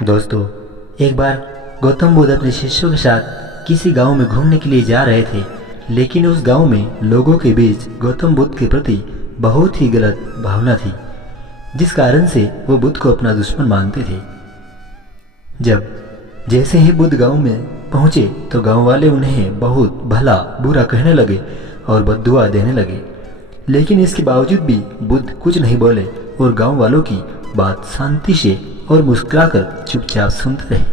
दोस्तों, एक बार गौतम बुद्ध अपने शिष्यों के साथ किसी गांव में घूमने के लिए जा रहे थे, लेकिन उस गांव में लोगों के बीच गौतम बुद्ध के प्रति बहुत ही गलत भावना थी, जिस कारण से वो बुद्ध को अपना दुश्मन मानते थे। जैसे ही बुद्ध गांव में पहुंचे तो गांव वाले उन्हें बहुत भला बुरा कहने लगे और बद्दुआ देने लगे, लेकिन इसके बावजूद भी बुद्ध कुछ नहीं बोले और गांव वालों की बात शांति से और मुस्कुराकर चुपचाप सुनते रहे।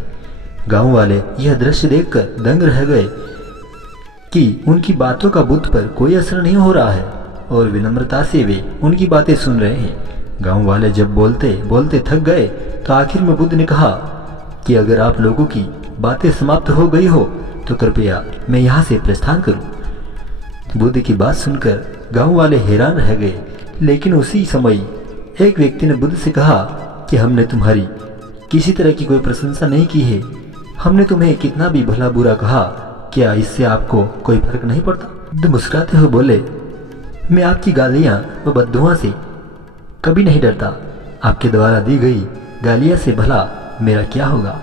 गांव वाले यह दृश्य देखकर दंग रह गए कि उनकी बातों का बुद्ध पर कोई असर नहीं हो रहा है और विनम्रता से वे उनकी बातें सुन रहे हैं। गांव वाले जब बोलते बोलते थक गए तो आखिर में बुद्ध ने कहा कि अगर आप लोगों की बातें समाप्त हो गई हो तो कृपया मैं यहाँ से प्रस्थान करूं। बुद्ध की बात सुनकर गांव वाले हैरान रह गए, लेकिन उसी समय एक व्यक्ति ने बुद्ध से कहा कि हमने तुम्हारी किसी तरह की कोई प्रशंसा नहीं की है। हमने तुम्हें कितना भी भला बुरा कहा, क्या इससे आपको कोई फर्क नहीं पड़ता? बुद्ध मुस्कुराते हुए बोले, मैं आपकी गालियां व बद्दुआ से कभी नहीं डरता। आपके द्वारा दी गई गालियां से भला मेरा क्या होगा,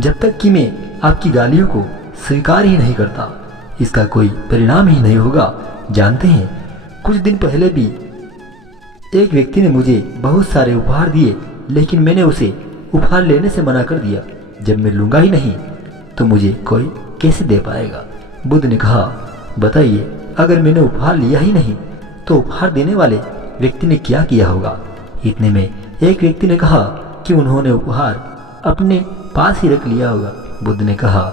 जब तक कि मैं आपकी गालियों को स्वीकार ही नहीं करता। इसका कोई परिणाम ही नहीं होगा। जानते हैं, कुछ दिन पहले भी एक व्यक्ति ने मुझे बहुत सारे उपहार दिए, लेकिन मैंने उसे उपहार लेने से मना कर दिया। जब मैं लूंगा ही नहीं तो मुझे कोई कैसे दे पाएगा? बुद्ध ने कहा, बताइए, अगर मैंने उपहार लिया ही नहीं तो उपहार देने वाले व्यक्ति ने क्या किया होगा? इतने में एक व्यक्ति ने कहा कि उन्होंने उपहार अपने पास ही रख लिया होगा। बुद्ध ने कहा,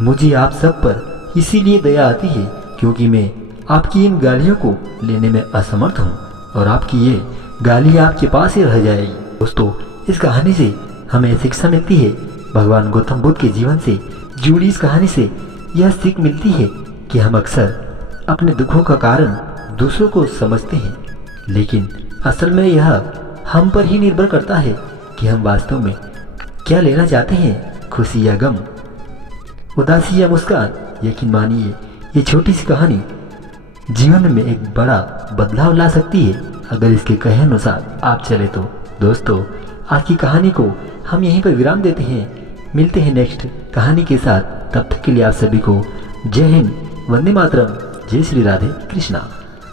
मुझे आप सब पर इसीलिए दया आती है क्योंकि मैं आपकी इन गालियों को लेने में असमर्थ हूँ और आपकी ये गाली आपके पास ही रह जाएगी। दोस्तों, इस कहानी से हमें शिक्षा मिलती है। भगवान गौतम बुद्ध के जीवन से जुड़ी इस कहानी से यह सीख मिलती है कि हम अक्सर अपने दुखों का कारण दूसरों को समझते हैं, लेकिन असल में यह हम पर ही निर्भर करता है कि हम वास्तव में क्या लेना चाहते हैं, खुशी या गम, उदासी या मुस्कान। यकीन मानिए, ये छोटी सी कहानी जीवन में एक बड़ा बदलाव ला सकती है अगर इसके कहे अनुसार आप चले तो। दोस्तों, आज की कहानी को हम यहीं पर विराम देते हैं। मिलते हैं नेक्स्ट कहानी के साथ। तब तक के लिए आप सभी को जय हिंद, वंदे मातरम, जय श्री राधे कृष्णा।